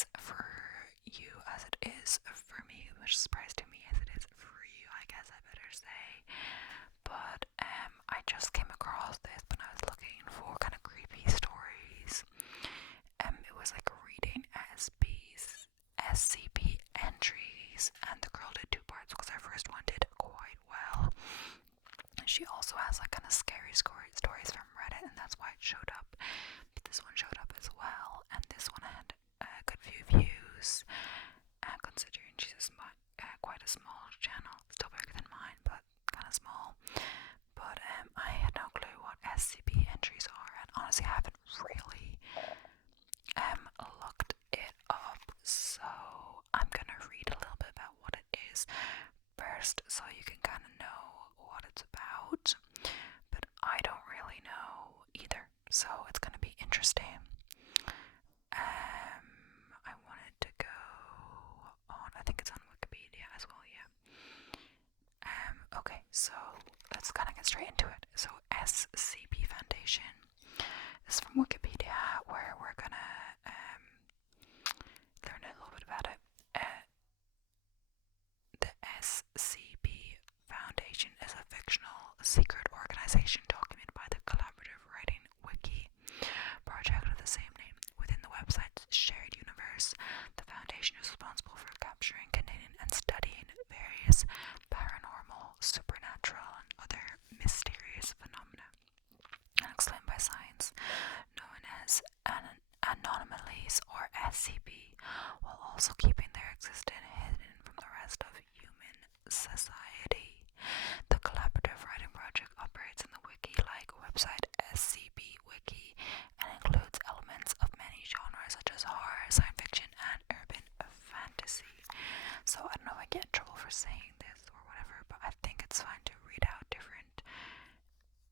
is for you as it is for me, which is a surprise to me as it is for you, I guess I better say. But I just came across this when I was looking for kind of creepy stories. It was like reading SCP entries, and the girl did 2 parts because her first one did quite well. She also has like kind of scary stories from Reddit, and that's why it showed up. But this one showed up as well, and this one had a good few views, considering she's quite a small channel, still bigger than mine, but kind of small. But I had no clue what SCP entries are, and honestly I haven't really looked it up, so I'm gonna read a little bit about what it is first, so you can kind of know what it's about. But I don't really know either, so it's gonna be interesting. I wanted to go on, I think it's on Wikipedia as well, yeah. Okay, so let's kind of get straight into it. So SCP Foundation is from Wikipedia, where we're gonna learn a little bit about it. The SCP Foundation is a fictional secret organization documented by the collaborative writing wiki project of the same name. Within the website's shared universe, the Foundation is responsible for capturing, containing, and studying various paranormal, supernatural, and other mysterious phenomena unexplained by science, known as anomalies or SCP, while also keeping their existence hidden from the rest of human society. The collaborative writing project operates in the wiki-like website SCP Wiki and includes elements of many genres such as horror, science fiction, and urban fantasy. So I don't know if I get in trouble for saying this or whatever, but I think it's fine to read out different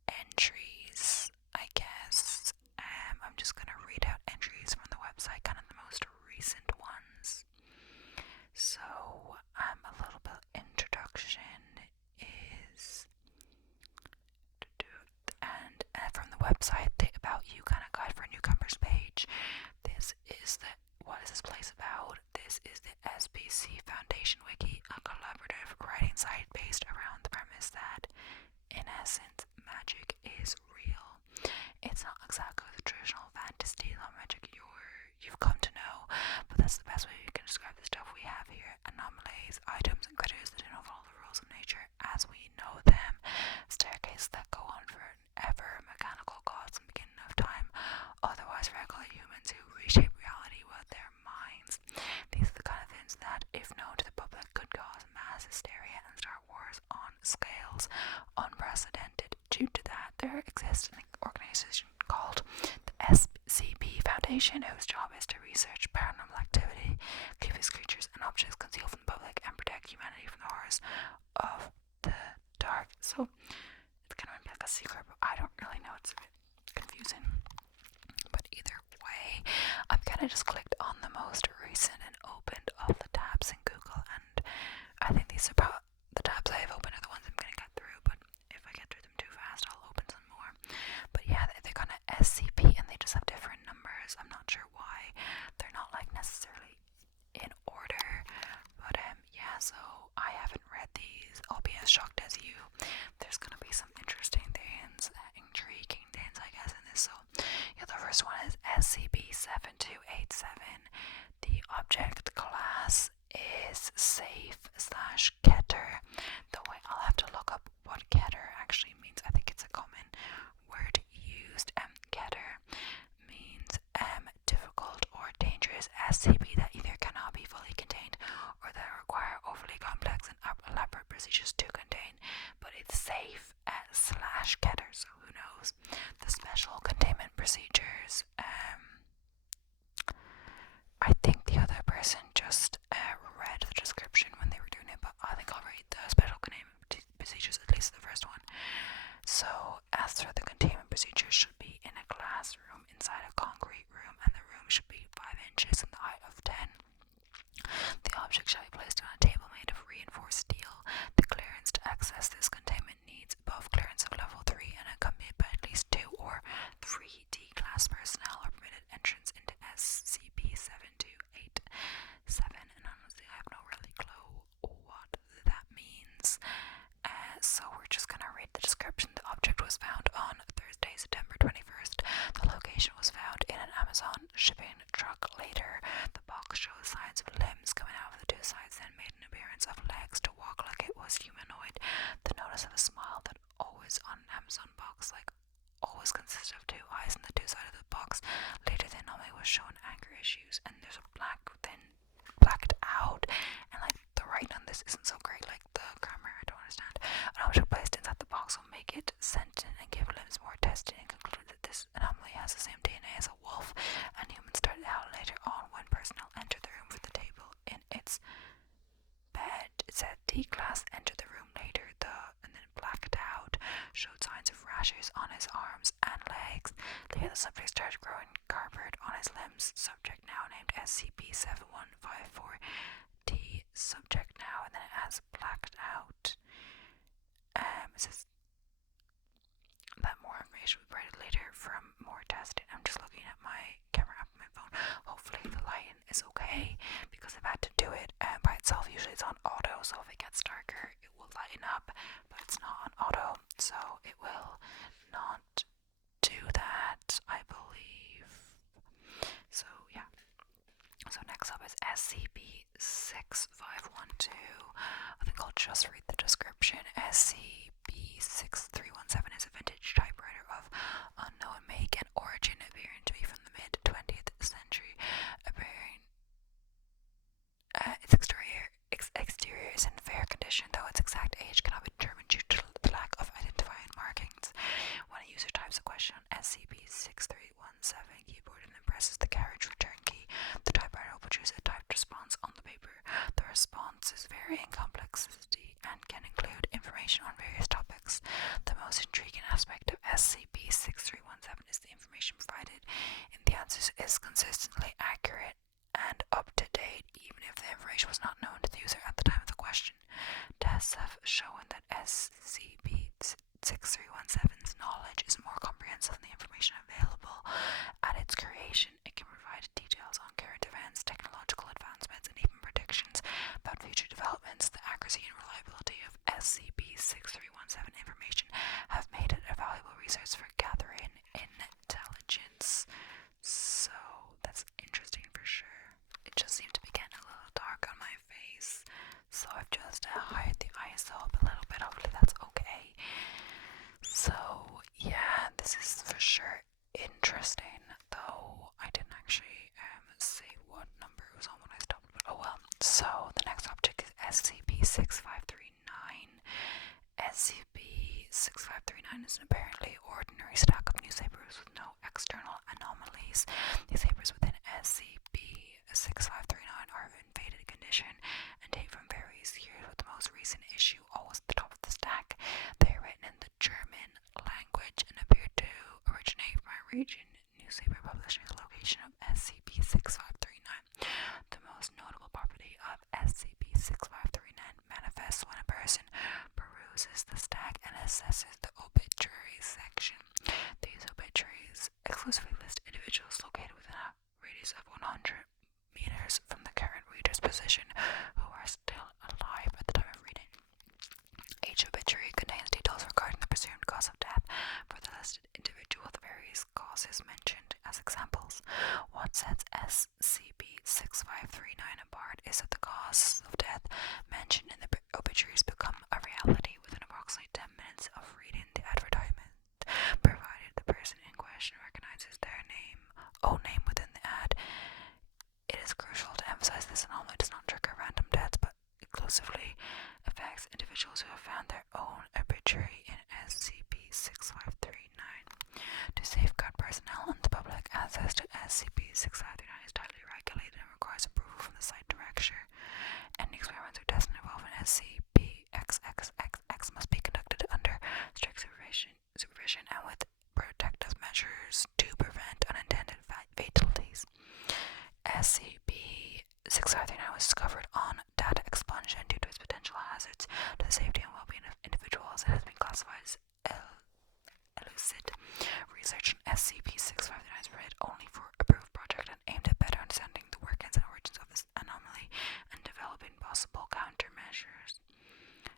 entries, I guess. I'm just gonna read out entries from the website, kind of the most recent ones. So, a little bit introduction is, and from the website, the About You kind of guide for newcomers page. This is the what is this place about? This is the SBC Foundation Wiki, a collaborative writing site based around the premise that, in essence, magic is real. It's not exactly the traditional fantasy of magic you've come to know, but that's the best way we can describe the stuff we have here. Anomalies, items, and critters that don't follow the rules of nature as we know them. Staircases that go on forever, mechanical gods in the beginning of time, otherwise regular humans who reshape reality with their minds. These are the kind of things that, if known to the public, could cause mass hysteria and start wars on scales unprecedented. Due to that, there exists an organization called the SCP Foundation, whose job is to research paranormal activity, keep these creatures and objects concealed from the public, and protect humanity from the horrors of the dark. So it's kind of like a secret, but I don't really know. It's a bit confusing. But either way, I've kind of just clicked on the most recent and opened all the tabs in Google, and I think these are about the tabs I have opened are the ones I'm going to get through, but if I get through them too fast, I'll open some more. But yeah, they're kind of SCP, and they just have different numbers. I'm not sure why. They're not like necessarily in order, but yeah, so I haven't read these. I'll be as shocked as you. There's going to be some interesting things, intriguing things, I guess, in this. So yeah, the first one is SCP-7287. The object class is safe/Keter. The way I'll have to look up what Keter actually means. I think it's a common word used. Keter means difficult or dangerous SCP that either cannot be fully contained or that require overly complex and elaborate procedures to contain, but it's safe /Keter, so who knows. The special containment procedures, I think the other person just read the description when they were doing it, but I think I'll read the special containment procedures, at least the first one. So, as for the containment procedures, should be in a classroom inside a concrete room, and the room should be 5 inches in the height of 10. The object shall be placed on a table made of reinforced steel. The clearance to access this containment needs above clearance of level 3 and accompanied by at least 2 or 3 D-class personnel are permitted entrance into SCP-728. was humanoid. The notice of a smile that always on an Amazon box, like always consisted of two eyes on the two sides of the box. Later the anomaly was shown anger issues, and there's a blacked out, and like the writing on this isn't so great, like the grammar I don't understand. An object placed inside the box will make it sentient and give limbs more testing, and concluded that this anomaly has the same DNA as a wolf, and humans started out later on when personnel entered the room for the table in its bed. It said D-Class entered the room later, and then blacked out, showed signs of rashes on his arms and legs. Later, the subject started growing cardboard on his limbs. Subject now named SCP-7154-D. Subject now, and then it has blacked out. It says that more information will be provided later from more testing. I'm just looking at my camera app on my phone. Hopefully the lighting is okay, because I've had to do it by itself. Usually it's on auto, so if it gets darker it will lighten up, but it's not on auto, so it will not do that, I believe. So yeah. So next up is SCP-6512. I think I'll just read the description. SCP-6317 is a vintage typewriter of unknown make and origin, appearing to be from the mid-20th century. Its exterior is in fair condition, though its exact age cannot be determined due to the lack of identifying markings. When a user types a question on SCP-6317 keyboard and then presses the carriage return key, the typewriter will produce a typed response on the paper. The response is varying in complexity and can include information on various topics. The most intriguing aspect of SCP-6317 is the information provided in the answers is consistently accurate and up to date, even if the information was not known to the user at the time of the question. Tests have shown that SCP-6317's knowledge is more comprehensive than the information available at its creation. It can provide details on current events, technological advancements, and even predictions about future developments. The accuracy and reliability of SCP-6317 information have made it a valuable resource for gathering intelligence. So that's interesting for sure. It just seemed to be getting a little dark on my face, so I've just hired the ISO up a little bit. Hopefully that's okay. So yeah, this is for sure interesting, though I didn't actually say what number it was on when I stopped, but oh well. So the next object is SCP-6539. SCP-6539 is an apparently ordinary stack of newspapers with no external anomalies. These papers within SCP-6539 are in faded condition and date from various years, with the most recent issue always at the top of the stack. They are written in the German language and appear to originate from a region. Newspaper published near the location of SCP-6539. The most notable property of SCP-6539 manifests when a person peruses the stack and assesses the obituary section. These obituaries exclusively list individuals located within a radius of 100 meters from the current reader's position who are still alive at the time of reading. Each obituary contains details regarding the presumed cause of death for the listed individual, with various causes mentioned as examples. What sets SCP-6539 apart is that the cause of death mentioned in the obituaries become a reality within approximately 10 minutes of reading the advertisement, provided the person in question recognizes their name within the ad. It is crucial to emphasize this anomaly does not trigger random deaths, but exclusively affects individuals who have found their own obituary in SCP-6539. To safeguard personnel and the public, access to SCP-6539 is tightly regulated and requires approval from the site director. Any experiments or testing involving SCP-XXXX must be conducted under strict supervision and with protective measures to prevent unintended fatalities. SCP-6539 was discovered on data expungement due to its potential hazards to the safety and well-being of individuals. It has been classified as elucid. Research on SCP-6539 is permitted only for approved project and aimed at better understanding the workings and origins of this anomaly and developing possible countermeasures.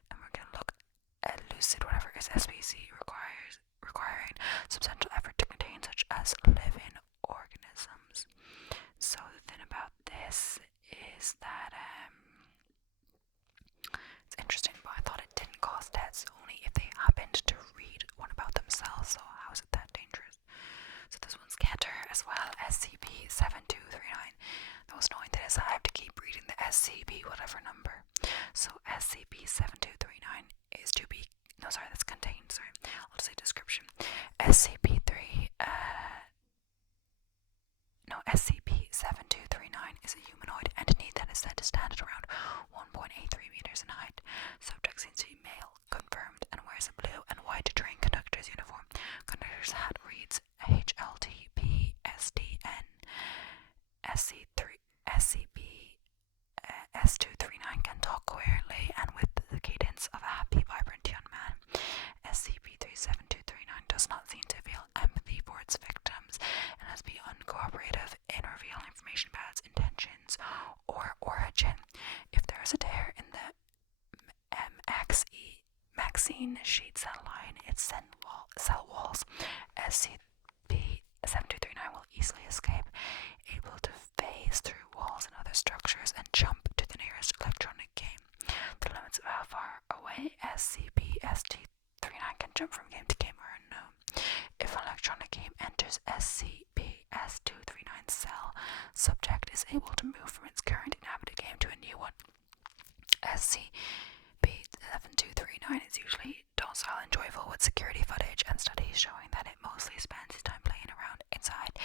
And we're going to look at lucid, whatever is SPC, requiring substantial effort to contain such as living organisms. So the thing about this is that it's interesting, but I thought it SCP-7239 is to be, no sorry, that's contained, sorry, I'll just say description. SCP-7239 is a humanoid entity that is said to stand at around 1.83 meters in height. Subject seems to be male, confirmed, and wears a blue and white train conductor's uniform. Conductor's hat reads HLTPSDN. SCP-S239 can talk coherently and with the cadence of a happy, vibrant young man. SCP-37239 does not seem to feel empathy for its victims and has been uncooperative in revealing information about its intentions or origin. If there is a tear in the Maxine sheet cell line, its cell walls, SCP-7239 will easily escape, able to phase through walls and other structures and jump to the nearest electronic game. The limits of how far away SCP-ST39 can jump from game to game are unknown. If an electronic game enters SCP-S239's cell, subject is able to move from its current inhabited game to a new one. SCP-7239 is usually docile and joyful, with security footage and studies showing that it mostly spends its time playing around inside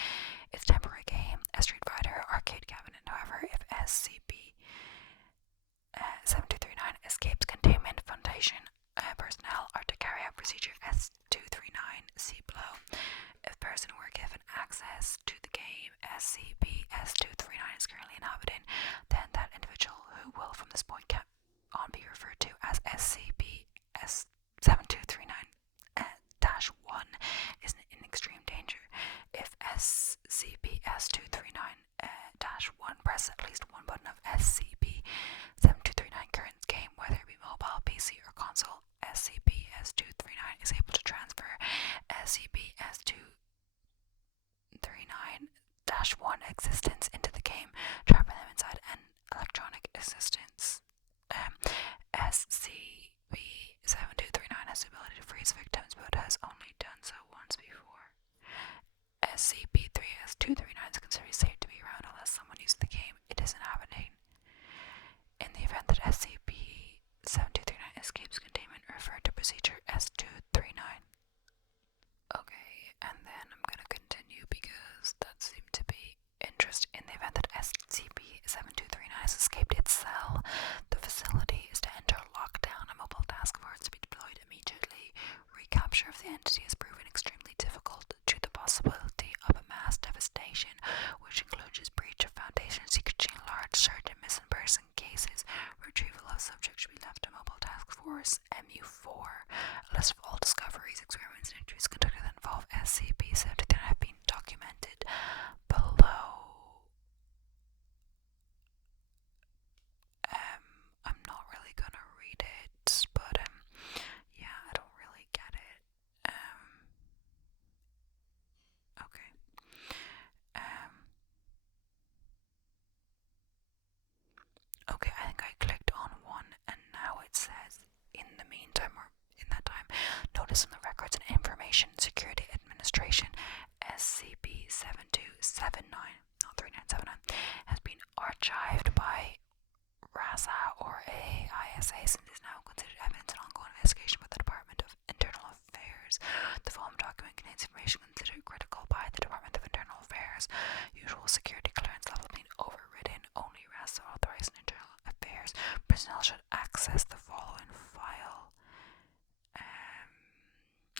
its temporary game, a Street Fighter arcade cabinet. However, if SCP-7239 escapes containment, Foundation personnel are to carry out procedure S239, see below. If person were given access to the game SCP-S239 is currently inhabiting, then that individual, who will from this point on be referred to as SCP-S7239-1, is in extreme danger. If SCP-S239-1 presses at least one button of SCP-7239 current game, whether it be mobile, PC, or console, SCP-S239 is able to transfer SCP-S239-1 existence into the game, trapping them inside an electronic existence. SCP-7239 has the ability to freeze victims, but has only done so once before. SCP-3S239 is considered safe to be around unless someone uses the game it is inhabiting. In the event that SCP-7239 escapes containment, refer to procedure S239. Okay, and then I'm gonna continue because that seemed to be interesting. In the event that SCP-7239 has escaped its cell, the facility is to enter lockdown. A mobile task force to be deployed immediately. Recapture of the entity has proven extremely difficult due to the possibility of a mass devastation, which includes breach of Foundation secrecy in large search and missing person cases. Retrieval of subject should be left to Mobile Task Force MU4. A list of all discoveries, experiments, and injuries conducted that involve SCP-73 have been documented below. I'm not really gonna read it, but yeah, I don't really get it. Okay. Okay, I think I clicked on one, and now it says, in the meantime, or in that time, notice in the Records and Information Security Administration, SCP-7279, not 3979, has been archived by RASA or AISA since it is now considered evidence in ongoing investigation by the Department of Internal Affairs. The following document contains information considered critical by the Department of Internal Affairs. Usual security clearance level being overridden. Only RASA authorized Internal Affairs personnel should access the following file.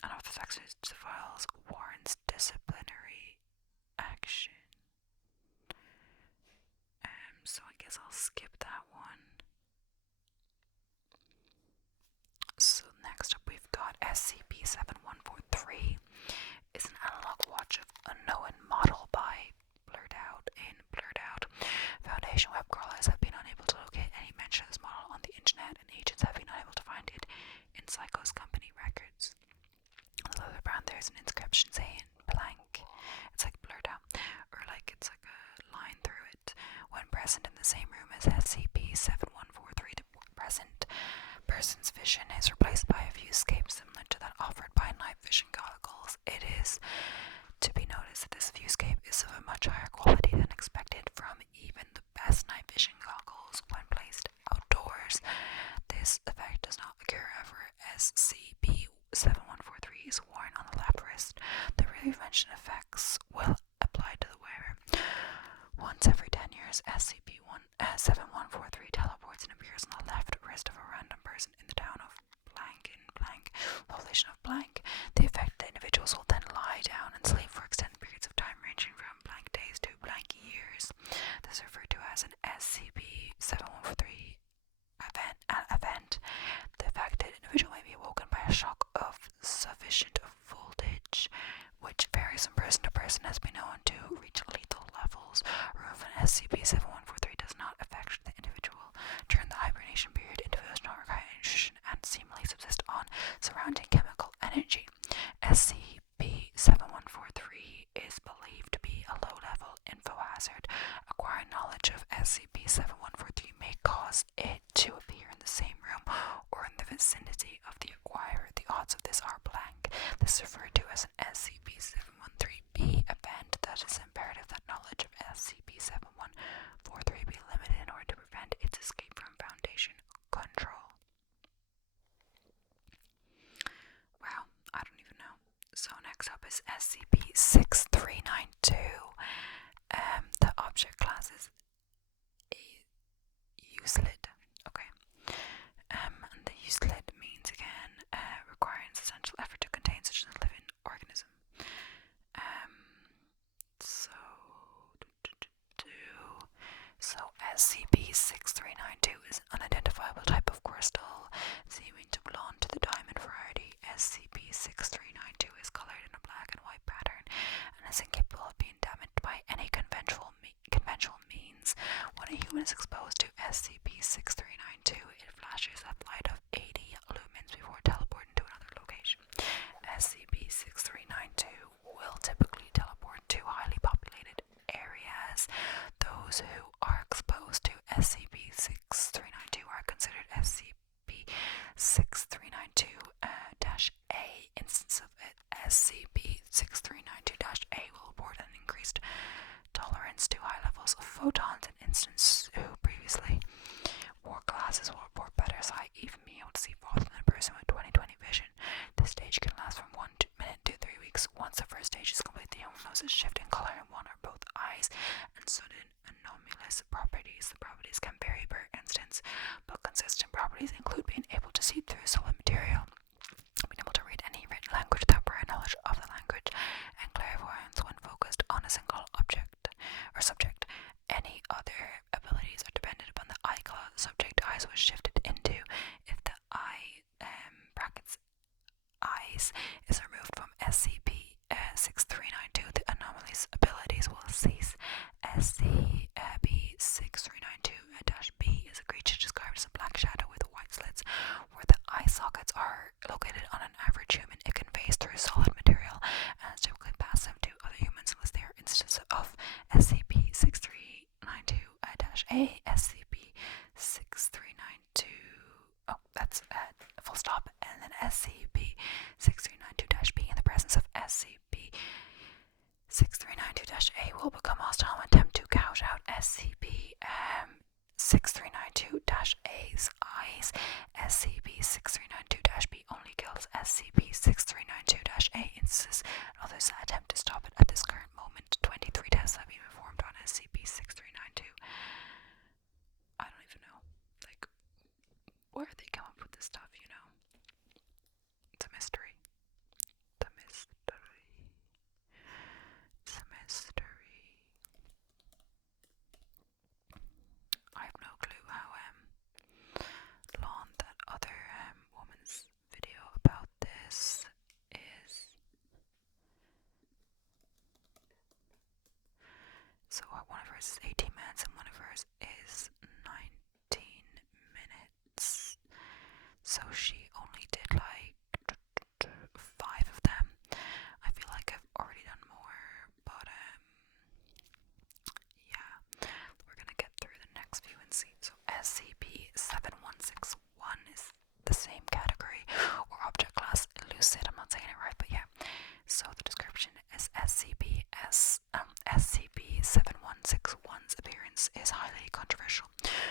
Unauthorized access to the files warrants disciplinary action. So I guess I'll skip that one. So next up we've got SCP-7143. Is an analog watch of unknown model by Blurred Out. In Blurred Out, Foundation web crawlers have been unable to locate any mention of this model on the internet, and agents have been unable to find it in Psycho's company records. On the lower background there's an inscription saying blank. It's like blurred out, or like it's like a line through it. When present in the same room as SCP-7143, the present person's vision is replaced by a viewscape similar to that offered by night vision goggles. It is to be noticed that this viewscape is of a much higher quality than expected from even the best night vision goggles when placed outdoors. This effect SCP-7143 event, the affected individual may be awoken by a shock of sufficient voltage, which varies from person to person, has been known to reach lethal levels. Removal from SCP-7143 does not affect the individual. During the hibernation period, individuals do not require nutrition and seemingly subsist on surrounding chemical energy. SCP-7143 is believed to be a low-level info hazard. Acquiring knowledge of SCP-7143 may cause it to appear in the same room or in the vicinity of the acquirer. The odds of this are blank. This is referred to as an SCP-713-B event. That is imperative that knowledge of SCP-7143 be limited in order to prevent its escape from Foundation control. Wow, I don't even know. So next up is SCP-6392. The object class is uselid. Okay. And the uselid means again requiring substantial effort to contain such a living organism. So SCP-6392 is an unidentifiable type of crystal seeming to belong to the diamond variety. SCP-6392 is colored in a black and white pattern and is incapable of being damaged by any conventional means. When a human is exposed to SCP-6392, it flashes a light of 80 lumens before teleporting to another location. SCP-6392 will typically teleport to highly populated areas. Those who are exposed to SCP-6392 are considered SCP-6392-A. Instances of SCP-6392-A will report an increased tolerance to high levels of photons, and instances who previously wore glasses will report better sight, even being able to see farther than a person with 20/20 vision. This stage can last from 1 minute to 3 weeks. Once the first stage is complete, the human noses shift in color in one or both eyes, and sudden anomalous properties. The properties can vary per instance, but consistent properties include being able to see through solid material, being able to read any written language without prior knowledge of the language, and clairvoyance when focused on a single object or subject. Any other abilities are dependent upon the eye color the subject eyes was shifted into. If the eyes is removed from SCP-6392, the anomalous abilities will cease. SCP-6392-B is a creature described as a black shadow with white slits. Where the eye sockets are located on an average human, it can phase through solid material and is typically passive to other humans unless they are instances of SCP-6392-A. SCP-6392, that's full stop, and then SCP-6392-B in the presence of SCP-6392-A will become hostile and attempt to gouge out SCP-6392-A's eyes. SCP-6392-B only kills SCP-6392-A instances, and others that attempt to stop it. At this current moment, 23 tests have been performed on SCP-6392. I don't even know, like, where they come up with this stuff, you know? It's a mystery. The mystery. It's a mystery. I have no clue how long that other woman's video about this is. So one of hers is 18 minutes and one of hers is 19 minutes. So she only did like 5 of them. I feel like I've already done more, but yeah, we're gonna get through the next few and see. So SCP-7161 is the same category or object class, lucid. I'm not saying it right, but yeah. So the description is SCP-7161's appearance is highly controversial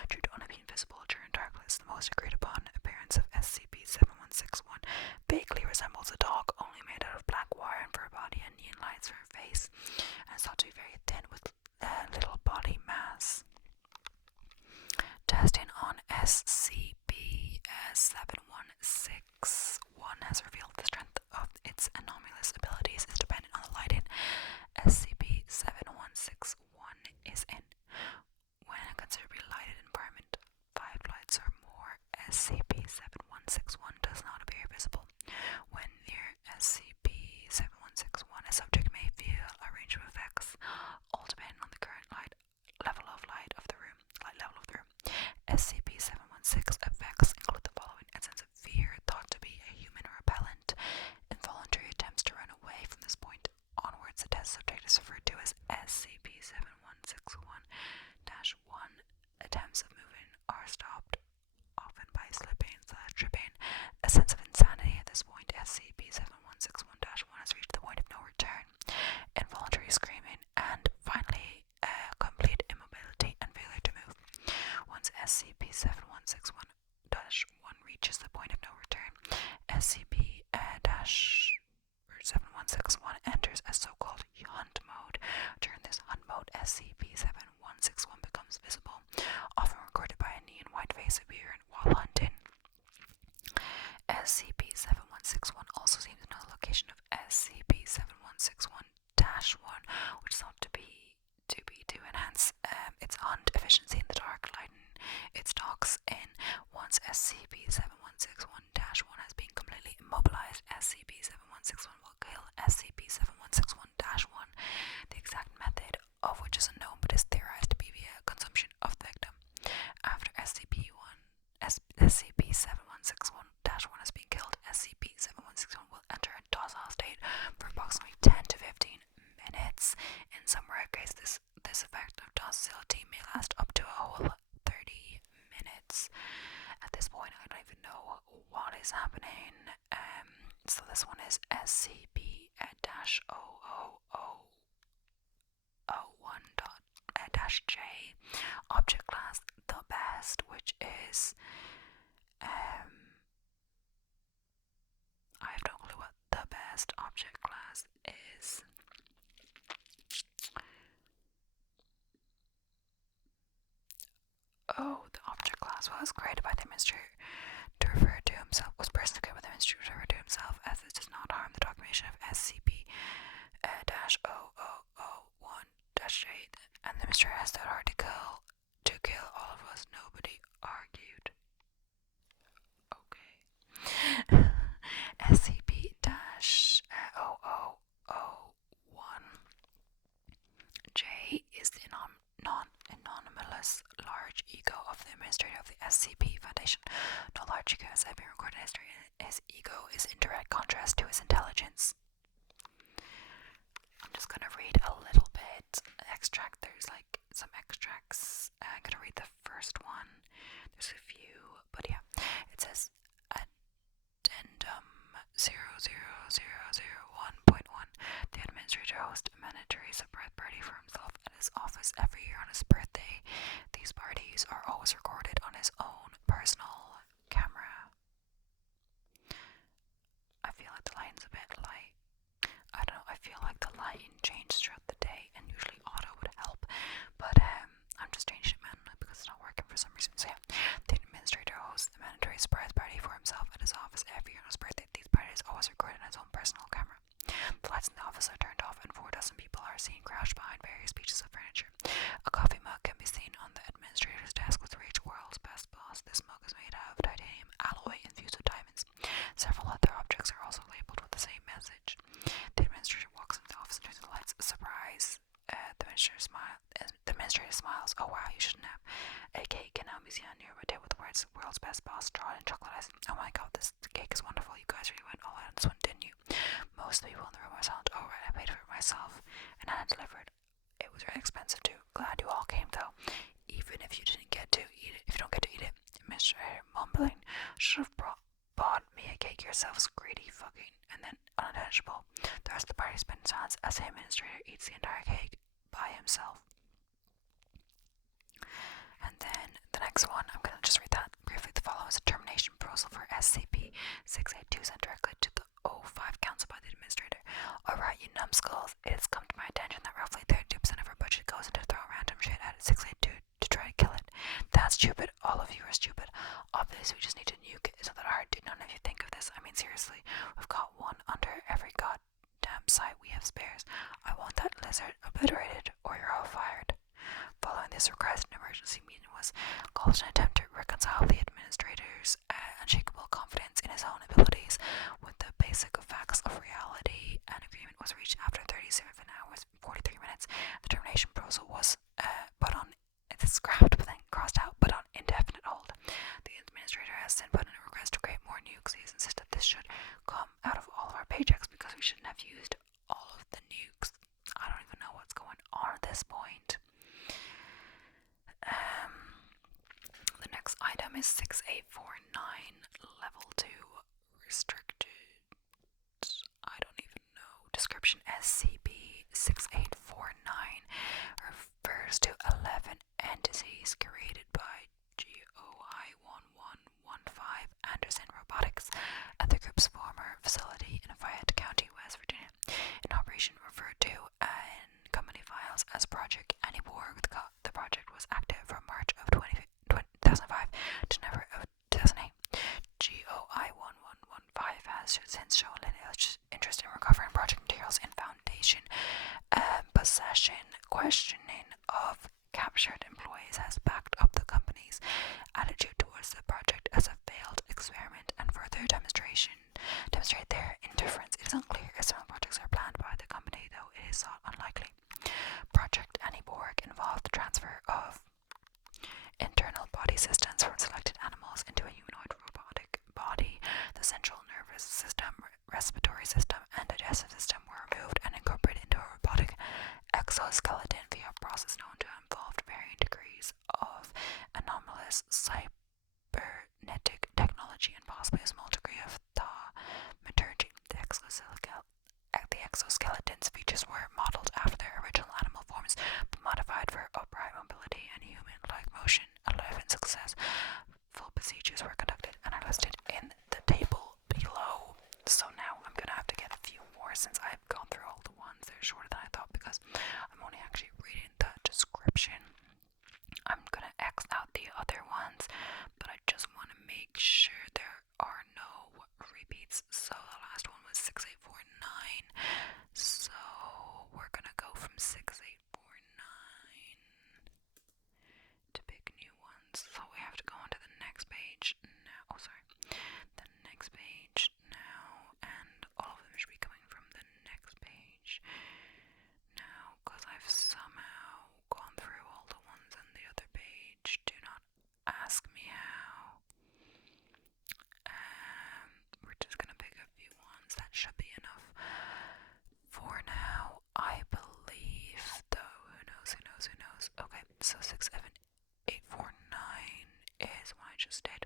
due to only being visible during darkness. The most agreed upon appearance of SCP-7161 vaguely resembles a dog, only made out of black wire and fur body and neon lights for her face, and is thought to be very thin with little body mass. Testing on SCP-7161 has revealed the strength of its anomalous abilities is dependent on the lighting SCP-7161 is in. When a considerably lighted environment, SCP-716 effects include the following: a sense of fear, thought to be a human repellent, involuntary attempts to run away. From this point onwards, the test subject is referred to as SCP-7161-1. Attempts of moving are stopped, often by slipping/tripping. A sense of insanity. At this point, SCP-7161-1 has reached the point of no return. Involuntary screaming, and finally, complete immobility and failure to move. Once SCP-7161-1 reaches the point of no return, SCP-7161 enters a so-called hunt mode. During this hunt mode, SCP-7161 becomes visible, often recorded by a neon white face appearing while hunting. SCP-7161 also seems to know the location of SCP-7161-1, which is thought to enhance its hunt efficiency in the dark, lighting its stalks in. Once SCP-7161-1 has been completely immobilized, SCP-7161 will kill SCP-7161-1. The exact method of which is unknown, but is theorized to be via consumption of the victim. After SCP-7161-1 has been killed, SCP-7161 will enter a docile state for approximately 10 to 15 minutes. In some rare cases, this effect of docility may last up to a whole 30 minutes. At this point, I don't even know what is happening. So this one is SCP-00001-J, object class the best, which is I have no clue what the best object class is. Oh, the object class was created by the administrator to refer to himself, as it does not harm the documentation of SCP-00001-J, and the administrator has the heart to kill all of us. Nobody argued. Okay. SCP-00001-J is the non-anomalous large ego of the administrator of the SCP Foundation. No large ego has ever been recorded in history, and his ego is in direct contrast to his intelligence. I'm just gonna read a little bit. There's like some extracts. I'm gonna read the first one. There's a few, but yeah. It says Addendum 00001.1. The administrator hosts a mandatory surprise party for himself at his office every year on his birthday. These parties are always recorded on his own personal camera. I feel like the lighting's a bit light. I don't know, I feel like the lighting changes throughout the day, and usually auto would help, but I'm just changing it manually because it's not working for some reason. So yeah, the administrator hosts the mandatory surprise party for himself at his office every year on his birthday. These parties always recorded on his own personal camera. The lights in the office are turned off, and 4 dozen people are seen crouched behind various pieces of furniture. A coffee mug can be seen on the administrator's desk with Rage World's Best Boss. This mug is made out of titanium alloy infused with diamonds. Several other objects are also labeled with the same message. The administrator walks into the office and turns the lights. Surprise! The administrator smiles. Oh wow, you shouldn't have. A cake can now be seen on nearby table with the words "World's Best Boss" drawn in chocolate icing. Oh my god, this cake is wonderful. You guys really went all out on this one, didn't you? Most people in the room are silent. Oh right, I paid for it myself, and I delivered. It was really expensive too. Glad you all came though. Even if you didn't get to eat it, if you don't get to eat it, administrator mumbling, should have bought me a cake yourselves, greedy fucking, and then unintentional. The rest of the party spends silence as the administrator eats the entire cake by himself. And then the next one, I'm going to just read that briefly. The following is a termination proposal for SCP-682 sent directly to the O5 Council by the administrator. Alright, you numbskulls, it has come to my attention that roughly 32% of our budget goes into throwing random shit at 682 to try to kill it. That's stupid. All of you are stupid. Obviously, we just need to nuke it. It's not that hard. Did none of you think of this? I mean, seriously, we've got one under every goddamn site. We have spares. I want that lizard obliterated, or you're all fired. Following this request, an emergency meeting was called in an attempt to reconcile the administrator's unshakable confidence in his own abilities with the basic facts of reality. An agreement was reached after 37 hours and 43 minutes. The termination proposal was put on, it's scrapped but then crossed out, put on indefinite hold. is 6849, level 2, restricted. I don't even know. Description: SCP 6849 refers to 11 entities created by GOI 1115 Anderson Robotics at the group's former facility in Fayette County, West Virginia. An operation referred to in company files as Project Anyborg. The project was active from March of 2005 to November of 2008. GOI 1115 has since shown an interest in recovering project materials in Foundation possession. Questioning of captured employees has backed up the company's attitude towards the project as a failed experiment and further demonstrate their indifference. It is unclear if some projects are planned by the company, though it is thought unlikely. Project Anyborg involved the transfer of internal body systems from selected animals into a humanoid robotic body. The central nervous system, respiratory system, and digestive system were removed and incorporated into a robotic exoskeleton via a process known to involve varying degrees of anomalous cybernetic technology and possibly a small degree of thaumaturgy. The exoskeleton's features were modeled after their original animal forms, but modified for upright mobility and human-like motion. 11 successful procedures were conducted and are listed in the table below. So now I'm gonna have to get a few more since I've gone through all the ones. They're shorter than I thought because I'm only actually reading the description. I'm gonna X out the other ones, but I just want to make sure there are no repeats. So the last one was 6849. So we're gonna go from 6849 to pick new ones. So we have to go on to the next page now. Oh, sorry. The next page now, and all of them should be coming from the next page now, because I've somehow gone through all the ones on the other page. Do not ask me how. We're just gonna pick a few ones. That should be enough for now, I believe. Though who knows? Okay, so 67849 is what I just did.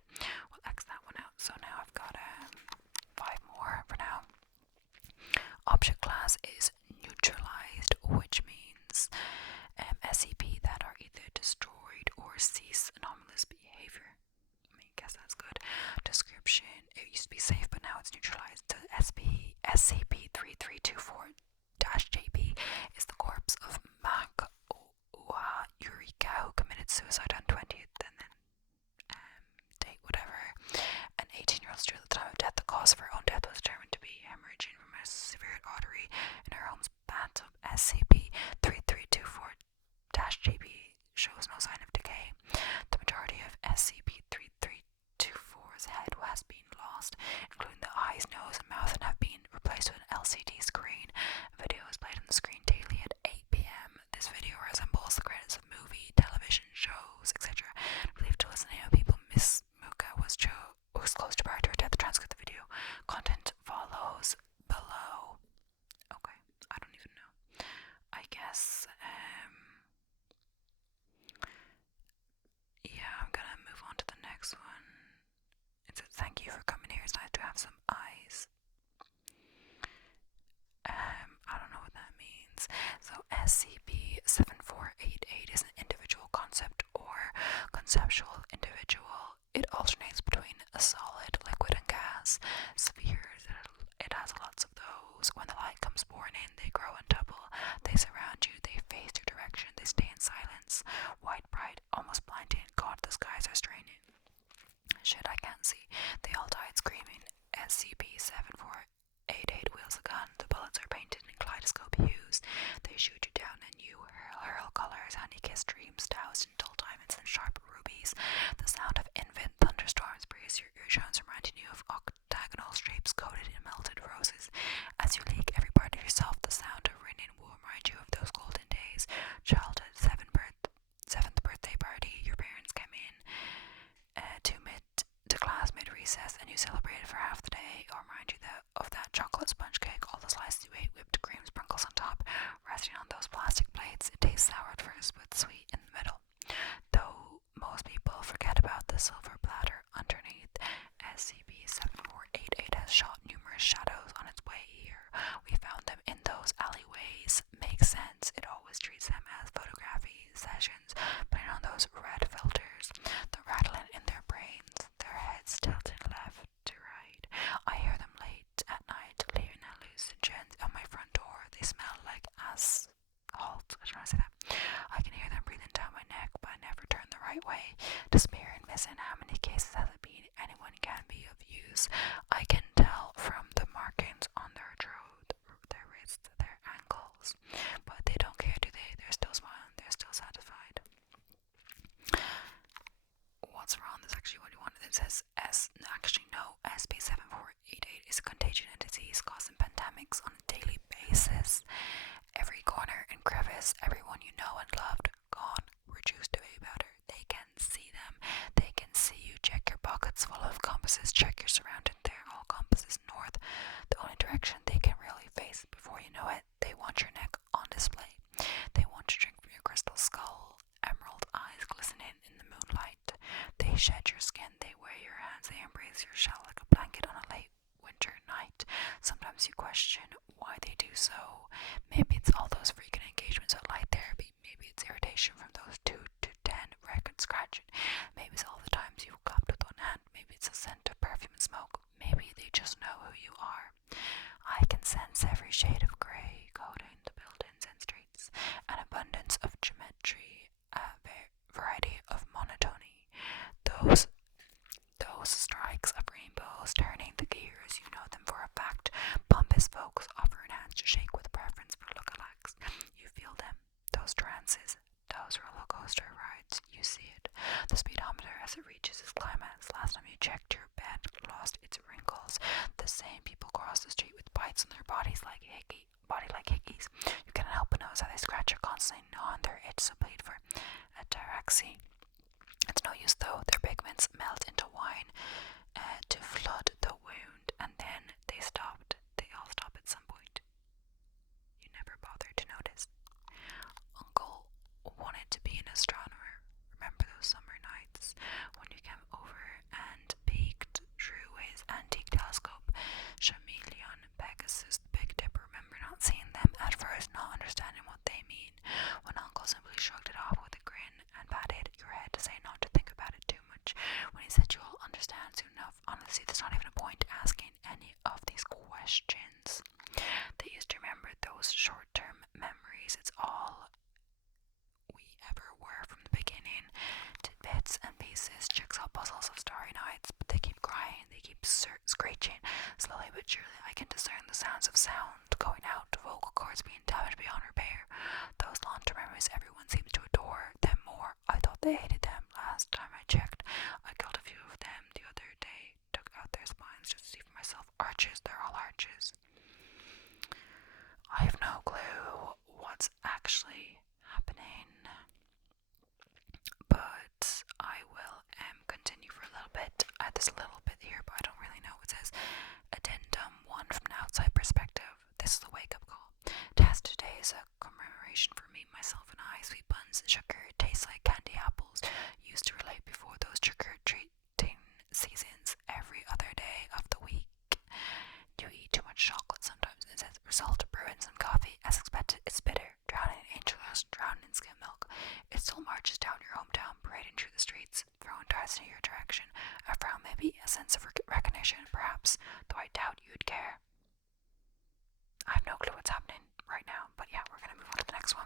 We'll X that one out. So now I've got 5 more for now. Object class is neutralized, which means SCP that are either destroyed or cease anomalous behavior. I mean, guess that's good. Description: it used to be safe, but now it's neutralized. The SCP-3324-JP is the corpse of Mak Eureka, who committed suicide on 20th and then date whatever. An 18-year-old student at the time of death. The cause of her own death was determined to be hemorrhaging from a severe artery in her home's bathtub. SCP-3324-JP shows no sign of decay. The majority of SCP-3324's head has been lost, including the eyes, nose, and mouth, and have been replaced with an LCD screen. A video is played on the screen daily at 8 p.m. This video resembles the credits of movie, television shows, etc. Believed to listen to people. Miss Muka was close to prior to her death. The transcript of the video content follows below. Okay, I don't even know. I guess, yeah, I'm gonna move on to the next one. It says, thank you for coming here. It's nice to have some eyes. I don't know what that means. So SCP-7488 is an individual concept or conceptual individual. It alternates between a solid, liquid, and gas spheres. It has lots of those. When the light comes pouring in, they grow and double. They surround you. They face your direction. They stay in silence. White, bright, almost blinding. God, the skies are straining. Shit, I can't see. They all died screaming. SCP-7488 wields a gun. The bullets are painted in kaleidoscope hues. They shoot you down and you hurl colors, honey-kissed dreams, doused in dull diamonds and sharp rubies. The sound of infant thunderstorms breaks your eardrums, reminding you of octagonal shapes coated in melted roses. As you leak every part of yourself, the sound of ringing will remind you of those golden days. Childhood, 7th birthday party. Your parents came in to class mid-recess and you celebrated for half the day. Or remind you of that chocolate sponge cake, all the slices you ate, whipped cream sprinkles on top, resting on those plastic plates. It tastes sour at first, but sweet in the middle. Though most people forget about the silver platter and how many cases has it been? Anyone can be of use. I can tell from the markings on their throat, their wrists, their ankles. But they don't care, do they? They're still smiling, they're still satisfied. What's wrong? That's actually what you wanted. It says SCP-7488 is a contagion and disease causing pandemics on a daily basis. Every corner and crevice, everyone you know and loved, gone, reduced to baby powder. They can see them. They can see you. Check your pockets full of compasses. Check your surroundings. They're all compasses north. The only direction they can really face. Before you know it, they want your neck on display. They want to drink from your crystal skull. Emerald eyes glistening in the moonlight. They shed your skin. They wear your hands. They embrace your shell like a blanket on a late winter night. Sometimes you question why they do so. Maybe it's all those freaking engagements with light therapy. Maybe it's irritation from those 2 to 10 record scratching. Maybe it's all the times you've clapped with one hand. Maybe it's a scent of perfume and smoke. Maybe they just know who you are. I can sense every shade of grey coating the buildings and streets, an abundance of geometry, a variety of monotony. Those strikes of rainbows turning the gears, you know them for a fact. Pompous folks offer an hand to shake with preference for lookalikes. You feel them, those trances, those roller coaster rides. You see it. The speedometer as it reaches its climax. Last time you checked, your bed lost its wrinkles. The same people cross the street with bites on their bodies like hickeys. You cannot help but notice how they scratch or constantly gnaw on their itch, so plead for ataraxy. It's no use though. Their pigments melt into wine to flood the wound, and then they stopped. They all stop at some point. You never bothered to notice. Uncle wanted to be an astronomer. Remember those summer nights when you came over and peeked through his antique telescope? Chameleon, Pegasus, the Big Dipper. Remember not seeing them at first, not understanding what they mean, when Uncle simply shrugged it off with a grin and patted your head to say not to think about it too much. When he said you'll understand soon enough. Honestly, there's not even a point asking any of these questions. They used to remember those short-term memories. It's all we ever were from the beginning. Tidbits and pieces, jigsaw puzzles of starry nights. But they keep crying, they keep screeching. Slowly but surely I can discern the sounds of sound going out, vocal cords being damaged beyond repair. Those long-term memories, everyone seems to adore them more. I thought they hated them. Last time I checked, I killed a few of them the other day. Took out their spines just to see for myself. Arches, they're all arches. I have no clue what's actually happening, but I will continue for a little bit. There's a little bit here, but I don't really know. It says addendum 1 from an outside perspective. This is a wake-up call. Test today is a commemoration for me, myself, and I. Sweet buns, sugar, tastes like candy apples. Used to relate before those trick-or-treating seasons every other day of the week. Do you eat too much chocolate sometimes? It says result, brewing some coffee. As expected, it's bitter. Drowning in angel dust, drowning in skim milk. It still marches down your hometown, parading through the streets, throwing darts in your direction. A frown, maybe a sense of recognition, perhaps, though I doubt you'd care. I have no clue what's happening right now, but yeah, we're gonna move on to the next one.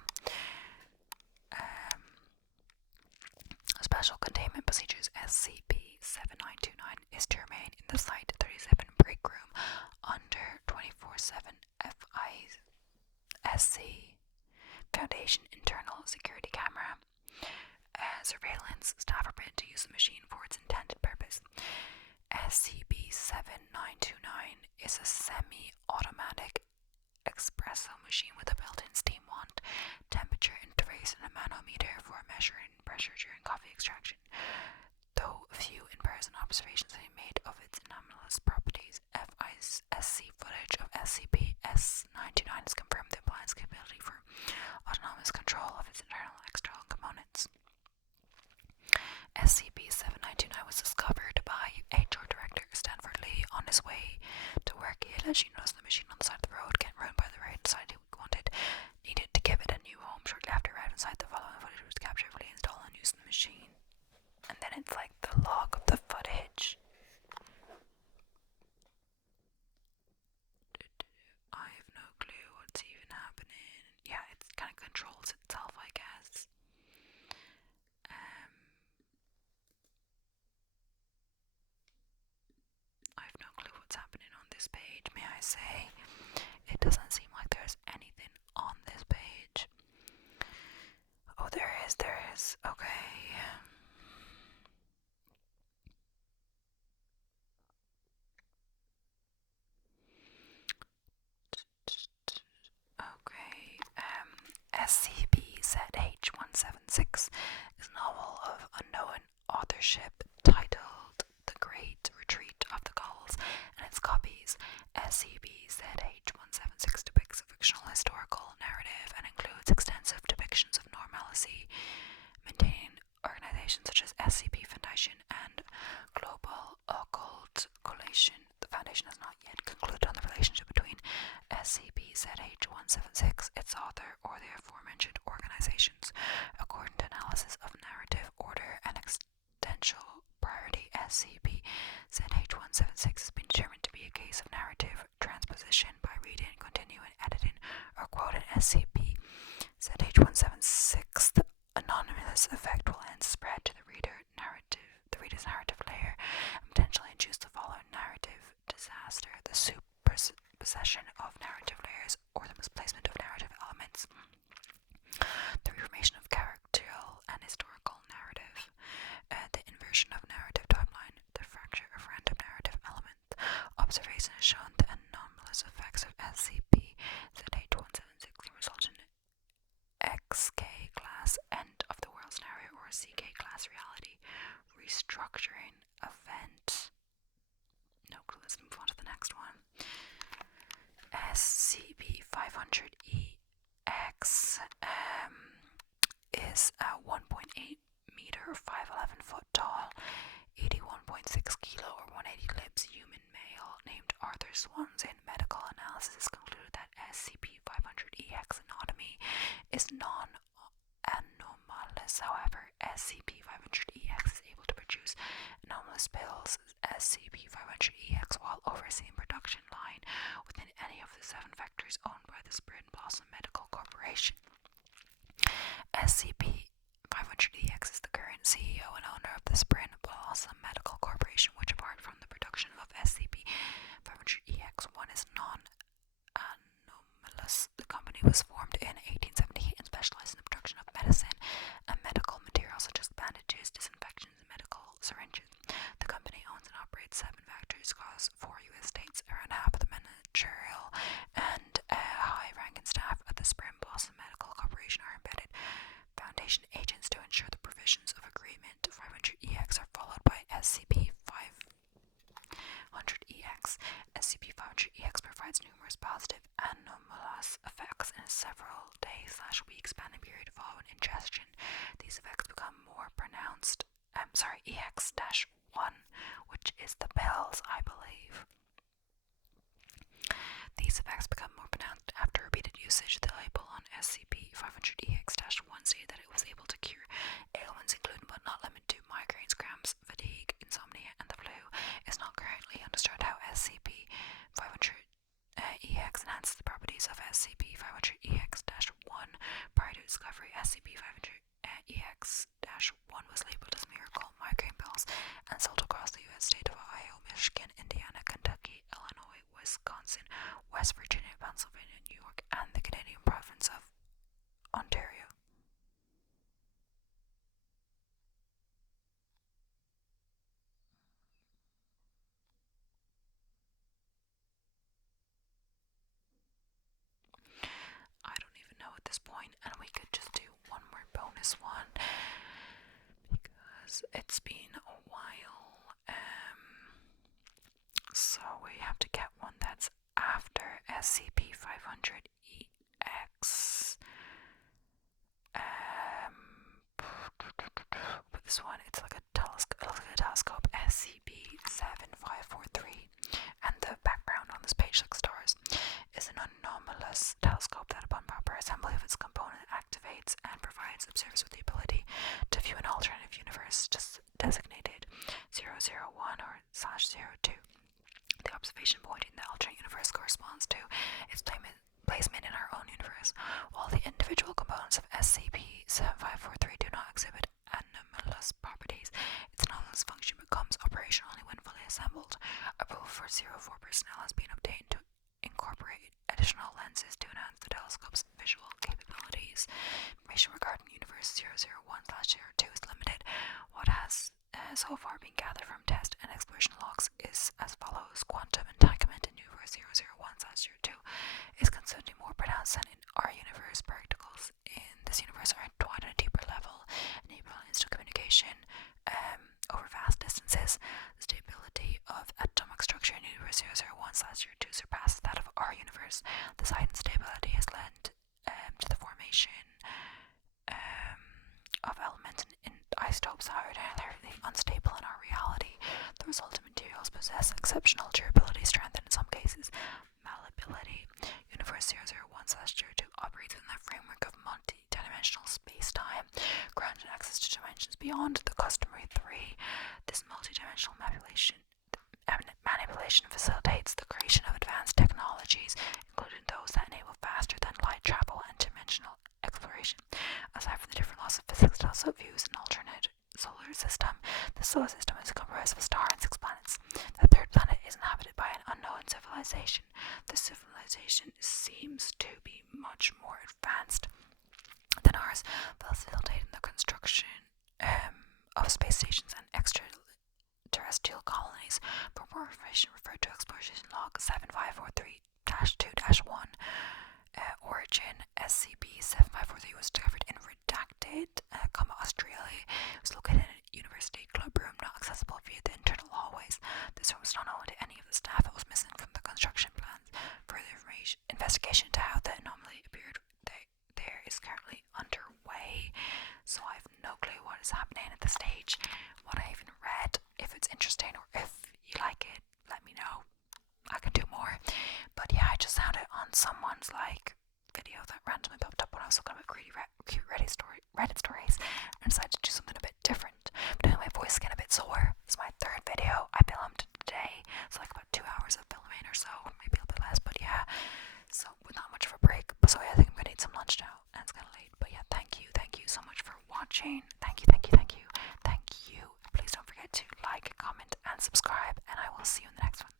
Special Containment Procedures SCP-7929 is to remain in the Site-37 break room under 24/7 FISC Foundation internal security camera. Surveillance staff are permitted to use the machine for its intended purpose. SCP-7929 is a semi-automatic espresso machine with a built-in steam wand, temperature interface, and a manometer for measuring pressure during coffee extraction. Though a few in-person observations have been made of its anomalous properties, FISC footage of SCP-S929 has confirmed the appliance's capability for autonomous control of its internal and external components. SCP-7929 was discovered by HR Director Stanford Lee on his way to work. He allegedly noticed the machine on the side of the road getting ruined by the rain and decided he needed to give it a new home. Shortly after arriving inside, the following footage was captured of Lee installing and using the machine. And then it's like the log of the footage. I have no clue what's even happening. Yeah, it kind of controls itself, I guess. this page, may I say? It doesn't seem like there's anything on this page. Oh, there is. Okay. Okay, SCP-ZH176 is a novel of unknown authorship titled The Great Retreat of the Gulls, and its copies. SCP-ZH176 depicts a fictional historical narrative and includes extensive depictions of normalcy, maintaining organizations such as SCP Foundation and Global Occult Coalition. The Foundation has not yet concluded on the relationship between SCP-ZH176, its author, or the aforementioned organizations. According to analysis of narrative order and existential priority, SCP-ZH176 has been determined to be a case of narrative transposition by reading, continuing, editing, or quoting SCP-ZH176. The anonymous effect will hence spread to the reader's narrative layer, and potentially induce the following narrative disaster: the superpossession of narrative layers, or the misplacement of narrative elements, the reformation of characteral and historical narrative, the inversion of narrative timeline, the fracture of random narrative element. Observation has shown the anomalous effects of SCP-ZH176 can result in XK class end of the world scenario or CK class reality restructuring event. No clue. Let's move on to the next one. SCP-500-EX is a 1.8 meter, 5'11" foot tall, 81.6 kilo or 180 libs human male named Arthur Swanson. Medical analysis concluded that SCP-500-EX anatomy is non-anomalous. However, SCP-500-EX is able to produce anomalous pills. SCP-500-EX, while overseeing production line within any of the 7 vectors owned by the Spring Blossom Medical Corporation. SCP-500-EX is the current CEO and owner of the Spring Blossom Medical Corporation, which, apart from the production of SCP-500-EX1, is non-anomalous. The company was formed in 1878 and specialized in the production of medicine and medical materials such as bandages, disinfectants, and medical syringes. The company owns and operates 7 factories across 4 U.S. states. Around half of the managerial and high-ranking staff at the Spring Blossom Medical Corporation are embedded Foundation agents to ensure the provisions of Agreement 500-EX are followed by SCP-500-EX. SCP-500-EX provides numerous positive anomalous effects in a several day/week spanning period following ingestion. These effects become more pronounced. EX-1, which is the pills, I believe. These effects become more pronounced after repeated usage. The label on SCP-500-EX-1 stated that it was able to cure ailments including but not limited to migraines, cramps, fatigue, insomnia, and the flu. It's not currently understood how SCP-500-EX enhances the properties of SCP-500-EX-1. Prior to discovery, SCP-500-EX-1 was labeled as miracle migraine pills and sold across the U.S. state of Ohio, Michigan, Indiana, Kentucky, Illinois, Wisconsin, West Virginia, Pennsylvania, New York, and the Canadian province of Ontario. I don't even know at this point, and we could just do one more bonus one because it's been a while. So we have to get one that's after SCP-500-EX. But this one, it's like a telescope, SCP-7543, and the background on this page, like stars, is an anomalous telescope that, upon proper assembly of its component, activates and provides observers with the ability to view an alternative universe just designated 001 or /02. The observation point in the alternate universe corresponds to its placement in our own universe. While the individual components of SCP-7543 do not exhibit anomalous properties, its anomalous function becomes operational only when fully assembled. Approval for 04 personnel has been obtained to incorporate additional lenses to enhance the telescope's visual capabilities. Information regarding Universe 001/02 is limited. What has so far been gathered from test and exploration logs is as follows. Quantum entanglement in Universe 001/02 is considerably more pronounced than in our universe. Particles in this universe are entwined at a deeper level, enabling instant communication over vast distances. The stability of atomic structure in Universe 001/02 surpasses that of our universe. This heightened stability has led to the formation of elements in isotopes that are inherently unstable in our reality. The resulting materials possess exceptional durability, strength, and in some cases, malleability. Universe 001/02 operates within the framework of multi-dimensional space-time, granting access to dimensions beyond the customary three. This multi-dimensional manipulation facilitates the creation of advanced technologies, including those that enable faster than light travel and dimensional exploration. Aside from the different laws of physics, it also views an alternate solar system. The solar system is comprised of a star and 6 planets. The third planet is inhabited by an unknown civilization. The civilization seems to be much more advanced than ours, facilitating the construction of space stations and extraterrestrial colonies. For more information, refer to Exploration Log 7543-2-1. Origin SCP 7543 was discovered in Redacted, Australia. It was located in a university club room, not accessible via the internal hallways. This room was not known to any of the staff. It was missing from the construction plans. Further investigation into how the anomaly appeared there is currently underway. So I have no clue what is happening at this stage, what I even read. If it's interesting or if you like it, let me know. I can do more. But yeah, I just found it on someone's video that randomly popped up when I was looking at cute Reddit stories and decided to do something a bit different. But anyway, my voice is getting a bit sore. This is my third video I filmed today. It's about 2 hours of filming or so, maybe a little bit less, but yeah. So with not much of a break. So yeah, I think I'm gonna eat some lunch now, and it's kinda late. But yeah, thank you so much for watching. Thank you. Please don't forget to like, comment, and subscribe, and I will see you in the next one.